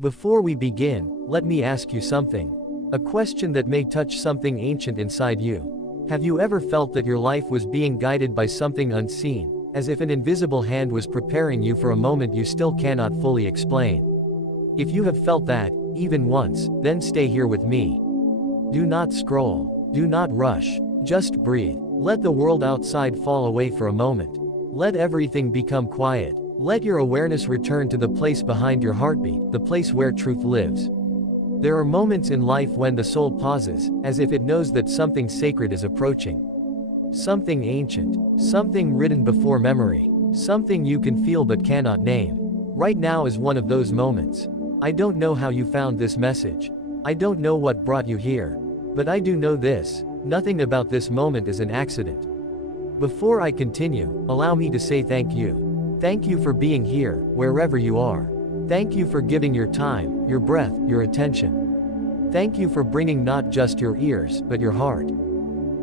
Before we begin, let me ask you something. A question that may touch something ancient inside you. Have you ever felt that your life was being guided by something unseen, as if an invisible hand was preparing you for a moment you still cannot fully explain? If you have felt that, even once, then stay here with me. Do not scroll. Do not rush. Just breathe. Let the world outside fall away for a moment. Let everything become quiet. Let your awareness return to the place behind your heartbeat, the place where truth lives. There are moments in life when the soul pauses, as if it knows that something sacred is approaching. Something ancient, something written before memory, something you can feel but cannot name. Right now is one of those moments. I don't know how you found this message. I don't know what brought you here. But I do know this: nothing about this moment is an accident. Before I continue, allow me to say thank you. Thank you for being here, wherever you are. Thank you for giving your time, your breath, your attention. Thank you for bringing not just your ears, but your heart.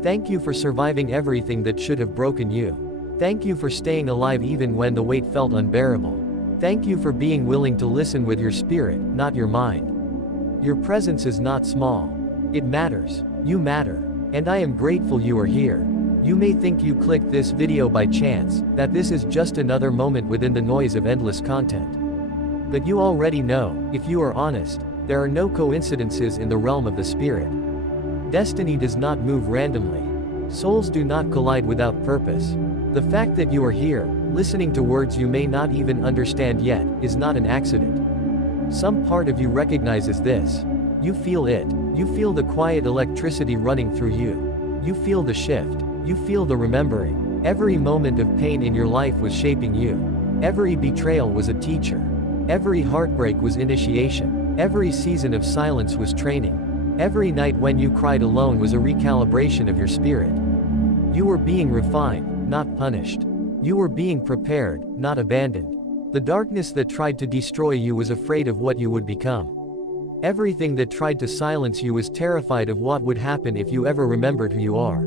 Thank you for surviving everything that should have broken you. Thank you for staying alive even when the weight felt unbearable. Thank you for being willing to listen with your spirit, not your mind. Your presence is not small. It matters. You matter. And I am grateful you are here. You may think you clicked this video by chance, that this is just another moment within the noise of endless content. But you already know, if you are honest, there are no coincidences in the realm of the spirit. Destiny does not move randomly. Souls do not collide without purpose. The fact that you are here, listening to words you may not even understand yet, is not an accident. Some part of you recognizes this. You feel it. You feel the quiet electricity running through you. You feel the shift. You feel the remembering. Every moment of pain in your life was shaping you. Every betrayal was a teacher. Every heartbreak was initiation. Every season of silence was training. Every night when you cried alone was a recalibration of your spirit. You were being refined, not punished. You were being prepared, not abandoned. The darkness that tried to destroy you was afraid of what you would become. Everything that tried to silence you was terrified of what would happen if you ever remembered who you are.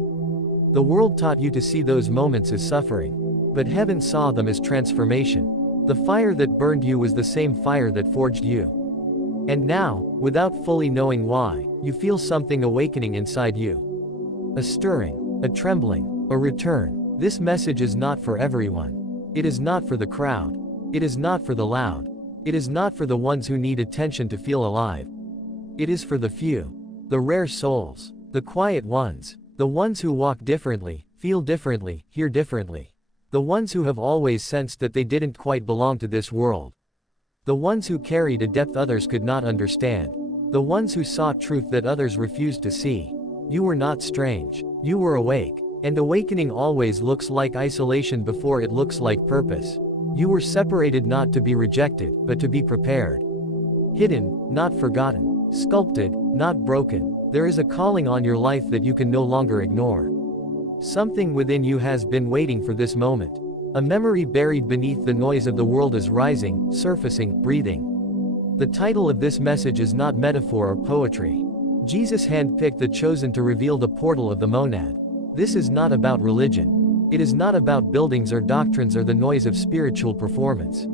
The world taught you to see those moments as suffering. But heaven saw them as transformation. The fire that burned you was the same fire that forged you. And now, without fully knowing why, you feel something awakening inside you. A stirring, a trembling, a return. This message is not for everyone. It is not for the crowd. It is not for the loud. It is not for the ones who need attention to feel alive. It is for the few. The rare souls. The quiet ones. The ones who walk differently, feel differently, hear differently. The ones who have always sensed that they didn't quite belong to this world. The ones who carried a depth others could not understand. The ones who saw truth that others refused to see. You were not strange. You were awake. And awakening always looks like isolation before it looks like purpose. You were separated not to be rejected, but to be prepared. Hidden, not forgotten. Sculpted, not broken. There is a calling on your life that you can no longer ignore. Something within you has been waiting for this moment. A memory buried beneath the noise of the world is rising, surfacing, breathing. The title of this message is not metaphor or poetry. Jesus handpicked the chosen to reveal the portal of the monad. This is not about religion. It is not about buildings or doctrines or the noise of spiritual performance.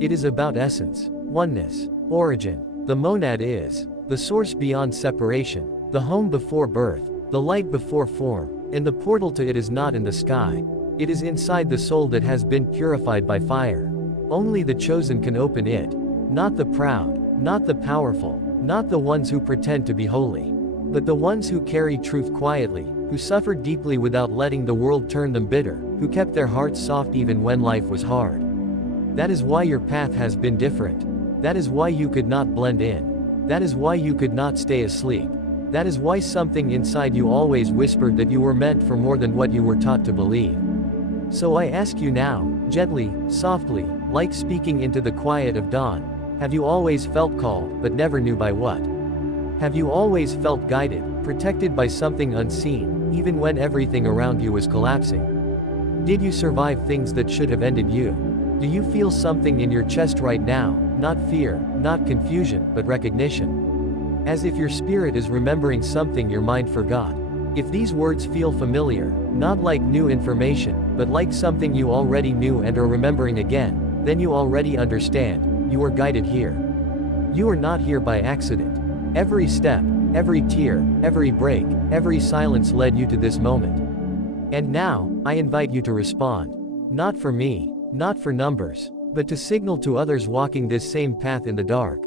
It is about essence, oneness, origin. The monad is the source beyond separation, the home before birth, the light before form, and the portal to it is not in the sky. It is inside the soul that has been purified by fire. Only the chosen can open it. Not the proud, not the powerful, not the ones who pretend to be holy, but the ones who carry truth quietly, who suffered deeply without letting the world turn them bitter, who kept their hearts soft even when life was hard. That is why your path has been different. That is why you could not blend in. That is why you could not stay asleep. That is why something inside you always whispered that you were meant for more than what you were taught to believe. So I ask you now, gently, softly, like speaking into the quiet of dawn, have you always felt called, but never knew by what? Have you always felt guided, protected by something unseen, even when everything around you was collapsing? Did you survive things that should have ended you? Do you feel something in your chest right now, not fear, not confusion, but recognition? As if your spirit is remembering something your mind forgot. If these words feel familiar, not like new information, but like something you already knew and are remembering again, then you already understand, you are guided here. You are not here by accident. Every step, every tear, every break, every silence led you to this moment. And now, I invite you to respond. Not for me, not for numbers, but to signal to others walking this same path in the dark.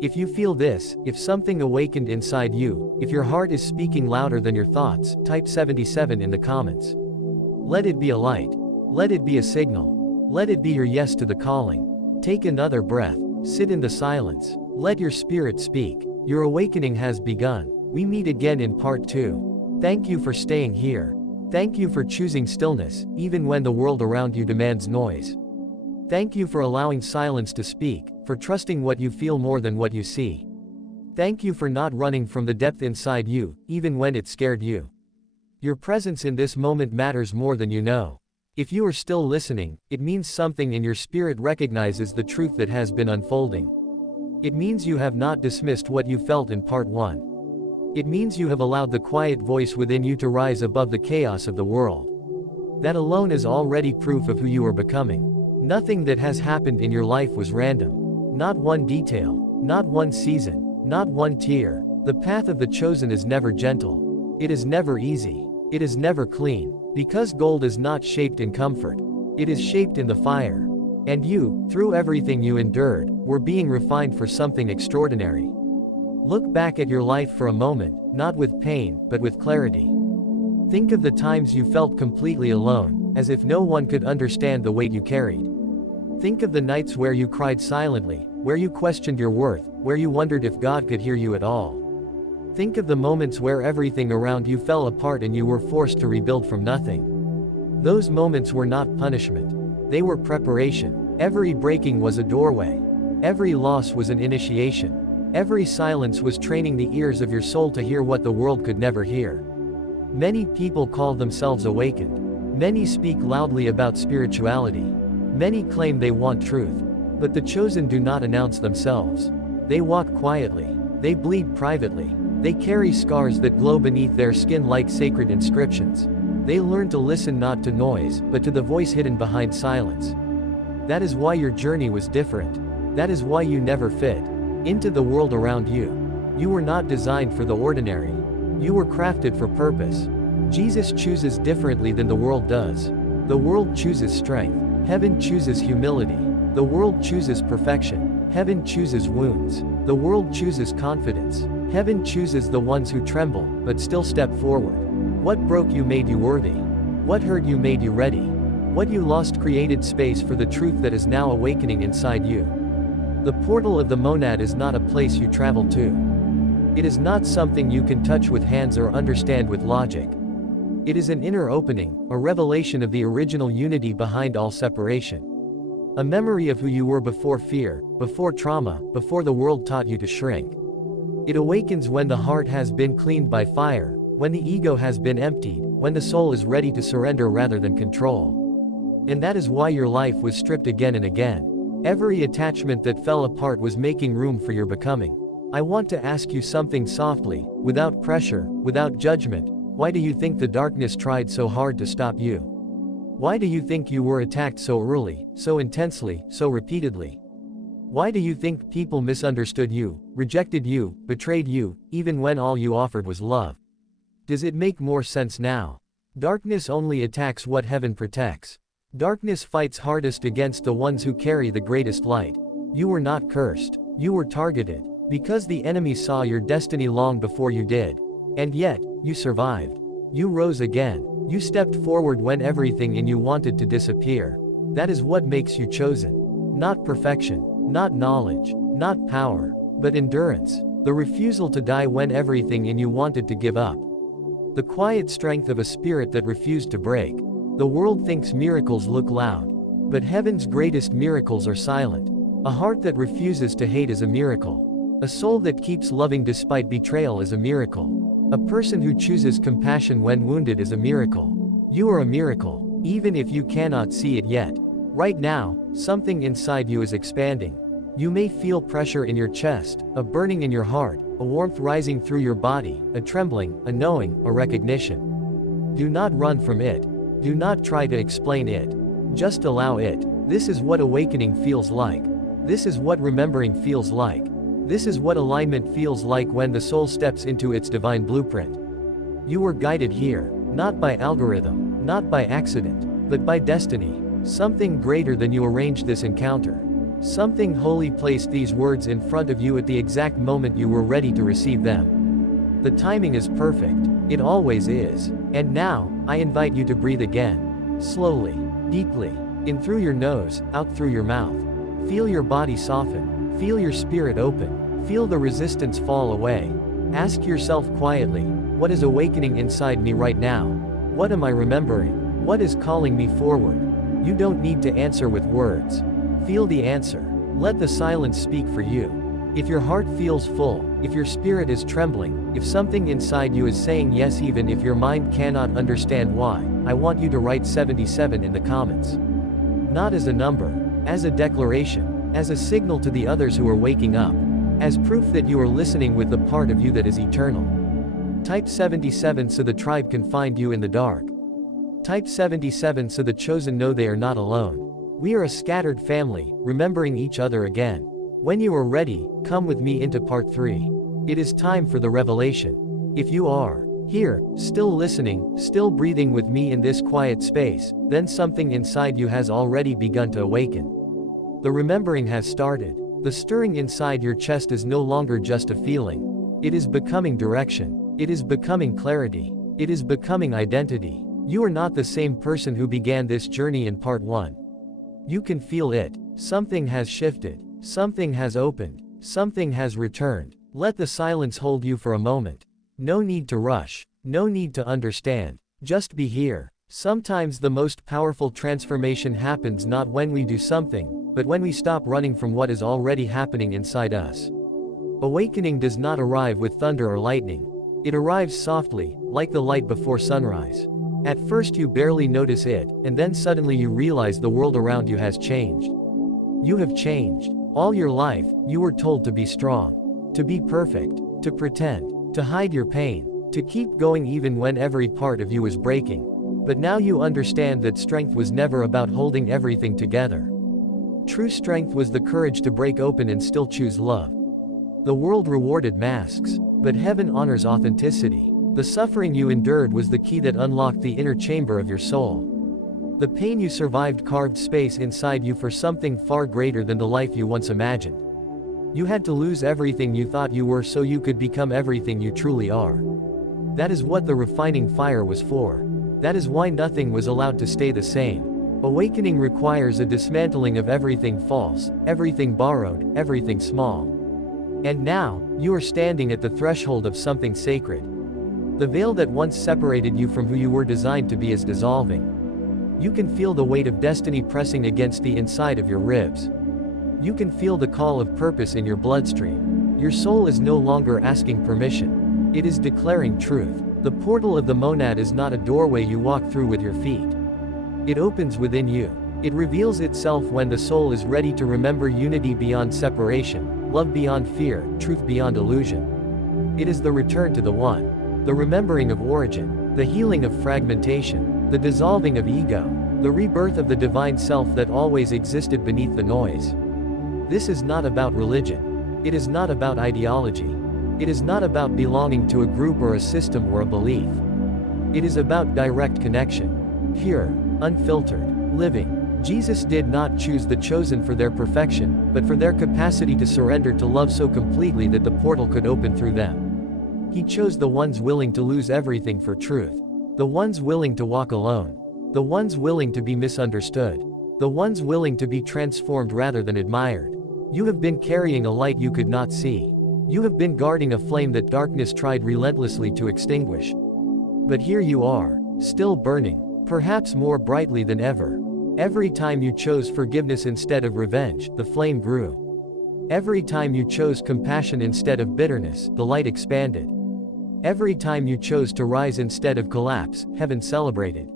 If you feel this, if something awakened inside you, if your heart is speaking louder than your thoughts, type 77 in the comments. Let it be a light. Let it be a signal. Let it be your yes to the calling. Take another breath. Sit in the silence. Let your spirit speak. Your awakening has begun. We meet again in part 2. Thank you for staying here. Thank you for choosing stillness, even when the world around you demands noise. Thank you for allowing silence to speak, for trusting what you feel more than what you see. Thank you for not running from the depth inside you, even when it scared you. Your presence in this moment matters more than you know. If you are still listening, it means something in your spirit recognizes the truth that has been unfolding. It means you have not dismissed what you felt in part 1. It means you have allowed the quiet voice within you to rise above the chaos of the world. That alone is already proof of who you are becoming. Nothing that has happened in your life was random. Not one detail, not one season, not one tear. The path of the chosen is never gentle. It is never easy. It is never clean. Because gold is not shaped in comfort. It is shaped in the fire. And you, through everything you endured, were being refined for something extraordinary. Look back at your life for a moment, not with pain, but with clarity. Think of the times you felt completely alone, as if no one could understand the weight you carried. Think of the nights where you cried silently, where you questioned your worth, where you wondered if God could hear you at all. Think of the moments where everything around you fell apart and you were forced to rebuild from nothing. Those moments were not punishment. They were preparation. Every breaking was a doorway. Every loss was an initiation. Every silence was training the ears of your soul to hear what the world could never hear. Many people call themselves awakened. Many speak loudly about spirituality. Many claim they want truth. But the chosen do not announce themselves. They walk quietly. They bleed privately. They carry scars that glow beneath their skin like sacred inscriptions. They learn to listen not to noise, but to the voice hidden behind silence. That is why your journey was different. That is why you never fit into the world around you. You were not designed for the ordinary. You were crafted for purpose. Jesus chooses differently than the world does. The world chooses strength. Heaven chooses humility. The world chooses perfection. Heaven chooses wounds. The world chooses confidence. Heaven chooses the ones who tremble, but still step forward. What broke you made you worthy. What hurt you made you ready. What you lost created space for the truth that is now awakening inside you. The portal of the monad is not a place you travel to. It is not something you can touch with hands or understand with logic. It is an inner opening, a revelation of the original unity behind all separation. A memory of who you were before fear, before trauma, before the world taught you to shrink. It awakens when the heart has been cleaned by fire, when the ego has been emptied, when the soul is ready to surrender rather than control. And that is why your life was stripped again and again. Every attachment that fell apart was making room for your becoming. I want to ask you something softly, without pressure, without judgment. Why do you think the darkness tried so hard to stop you? Why do you think you were attacked so early, so intensely, so repeatedly? Why do you think people misunderstood you, rejected you, betrayed you, even when all you offered was love? Does it make more sense now? Darkness only attacks what heaven protects. Darkness fights hardest against the ones who carry the greatest light. You were not cursed. You were targeted. Because the enemy saw your destiny long before you did. And yet, you survived. You rose again. You stepped forward when everything in you wanted to disappear. That is what makes you chosen. Not perfection, not knowledge, not power, but endurance. The refusal to die when everything in you wanted to give up. The quiet strength of a spirit that refused to break. The world thinks miracles look loud. But heaven's greatest miracles are silent. A heart that refuses to hate is a miracle. A soul that keeps loving despite betrayal is a miracle. A person who chooses compassion when wounded is a miracle. You are a miracle, even if you cannot see it yet. Right now, something inside you is expanding. You may feel pressure in your chest, a burning in your heart, a warmth rising through your body, a trembling, a knowing, a recognition. Do not run from it. Do not try to explain it. Just allow it. This is what awakening feels like. This is what remembering feels like. This is what alignment feels like when the soul steps into its divine blueprint. You were guided here, not by algorithm, not by accident, but by destiny. Something greater than you arranged this encounter. Something holy placed these words in front of you at the exact moment you were ready to receive them. The timing is perfect. It always is. And now, I invite you to breathe again. Slowly, deeply, in through your nose, out through your mouth. Feel your body soften. Feel your spirit open. Feel the resistance fall away. Ask yourself quietly, what is awakening inside me right now? What am I remembering? What is calling me forward? You don't need to answer with words. Feel the answer. Let the silence speak for you. If your heart feels full, if your spirit is trembling, if something inside you is saying yes even if your mind cannot understand why, I want you to write 77 in the comments. Not as a number, as a declaration, as a signal to the others who are waking up, as proof that you are listening with the part of you that is eternal. Type 77 so the tribe can find you in the dark. Type 77 so the chosen know they are not alone. We are a scattered family, remembering each other again. When you are ready, come with me into part 3. It is time for the revelation. If you are here, still listening, still breathing with me in this quiet space, then something inside you has already begun to awaken. The remembering has started. The stirring inside your chest is no longer just a feeling. It is becoming direction. It is becoming clarity. It is becoming identity. You are not the same person who began this journey in part 1. You can feel it. Something has shifted. Something has opened. Something has returned. Let the silence hold you for a moment. No need to rush. No need to understand. Just be here. Sometimes the most powerful transformation happens not when we do something, but when we stop running from what is already happening inside us. Awakening does not arrive with thunder or lightning. It arrives softly, like the light before sunrise. At first you barely notice it, and then suddenly you realize the world around you has changed. You have changed. All your life, you were told to be strong, to be perfect, to pretend, to hide your pain, to keep going even when every part of you is breaking. But now you understand that strength was never about holding everything together. True strength was the courage to break open and still choose love. The world rewarded masks, but heaven honors authenticity. The suffering you endured was the key that unlocked the inner chamber of your soul. The pain you survived carved space inside you for something far greater than the life you once imagined. You had to lose everything you thought you were so you could become everything you truly are. That is what the refining fire was for. That is why nothing was allowed to stay the same. Awakening requires a dismantling of everything false, everything borrowed, everything small. And now, you are standing at the threshold of something sacred. The veil that once separated you from who you were designed to be is dissolving. You can feel the weight of destiny pressing against the inside of your ribs. You can feel the call of purpose in your bloodstream. Your soul is no longer asking permission. It is declaring truth. The portal of the monad is not a doorway you walk through with your feet. It opens within you. It reveals itself when the soul is ready to remember unity beyond separation, love beyond fear, truth beyond illusion. It is the return to the one. The remembering of origin. The healing of fragmentation. The dissolving of ego. The rebirth of the divine self that always existed beneath the noise. This is not about religion. It is not about ideology. It is not about belonging to a group or a system or a belief. It is about direct connection. Pure, unfiltered, living. Jesus did not choose the chosen for their perfection, but for their capacity to surrender to love so completely that the portal could open through them. He chose the ones willing to lose everything for truth. The ones willing to walk alone. The ones willing to be misunderstood. The ones willing to be transformed rather than admired. You have been carrying a light you could not see. You have been guarding a flame that darkness tried relentlessly to extinguish. But here you are, still burning, perhaps more brightly than ever. Every time you chose forgiveness instead of revenge, the flame grew. Every time you chose compassion instead of bitterness, the light expanded. Every time you chose to rise instead of collapse, heaven celebrated.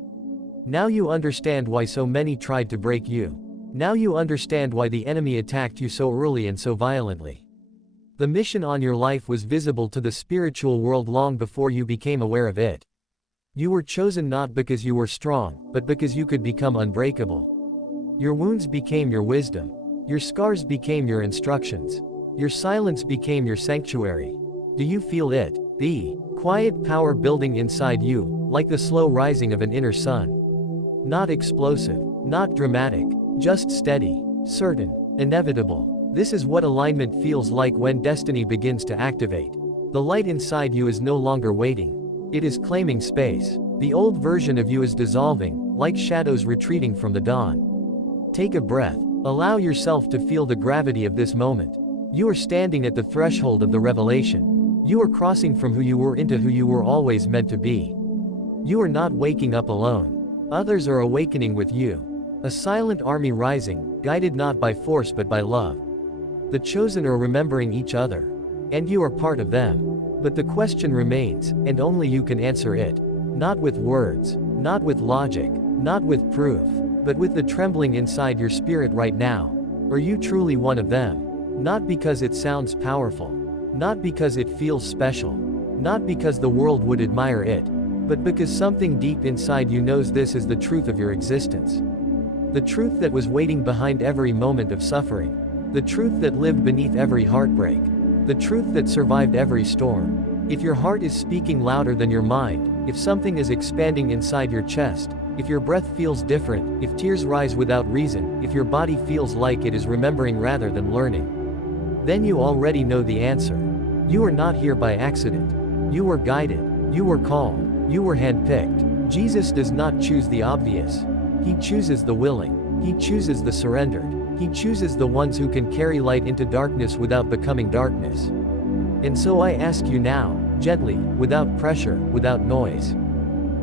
Now you understand why so many tried to break you. Now you understand why the enemy attacked you so early and so violently. The mission on your life was visible to the spiritual world long before you became aware of it. You were chosen not because you were strong, but because you could become unbreakable. Your wounds became your wisdom. Your scars became your instructions. Your silence became your sanctuary. Do you feel it? The quiet power building inside you, like the slow rising of an inner sun. Not explosive, not dramatic, just steady, certain, inevitable. This is what alignment feels like when destiny begins to activate. The light inside you is no longer waiting. It is claiming space. The old version of you is dissolving, like shadows retreating from the dawn. Take a breath. Allow yourself to feel the gravity of this moment. You are standing at the threshold of the revelation. You are crossing from who you were into who you were always meant to be. You are not waking up alone. Others are awakening with you. A silent army rising, guided not by force but by love. The chosen are remembering each other. And you are part of them. But the question remains, and only you can answer it. Not with words, not with logic, not with proof, but with the trembling inside your spirit right now. Are you truly one of them? Not because it sounds powerful. Not because it feels special. Not because the world would admire it. But because something deep inside you knows this is the truth of your existence. The truth that was waiting behind every moment of suffering. The truth that lived beneath every heartbreak. The truth that survived every storm. If your heart is speaking louder than your mind, if something is expanding inside your chest, if your breath feels different, if tears rise without reason, if your body feels like it is remembering rather than learning, then you already know the answer. You are not here by accident. You were guided. You were called. You were handpicked. Jesus does not choose the obvious. He chooses the willing. He chooses the surrendered. He chooses the ones who can carry light into darkness without becoming darkness. And so I ask you now, gently, without pressure, without noise.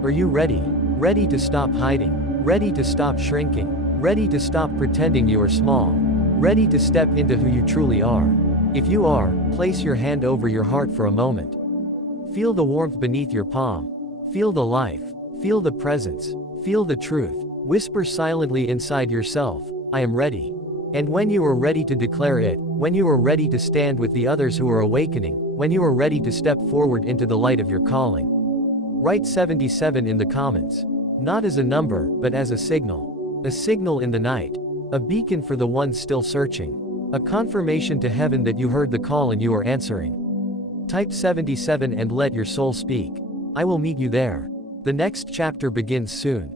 Are you ready? Ready to stop hiding? Ready to stop shrinking? Ready to stop pretending you are small? Ready to step into who you truly are? If you are, place your hand over your heart for a moment. Feel the warmth beneath your palm. Feel the life. Feel the presence. Feel the truth. Whisper silently inside yourself, I am ready. And when you are ready to declare it, when you are ready to stand with the others who are awakening, when you are ready to step forward into the light of your calling, write 77 in the comments. Not as a number, but as a signal. A signal in the night. A beacon for the ones still searching. A confirmation to heaven that you heard the call and you are answering. Type 77 and let your soul speak. I will meet you there. The next chapter begins soon.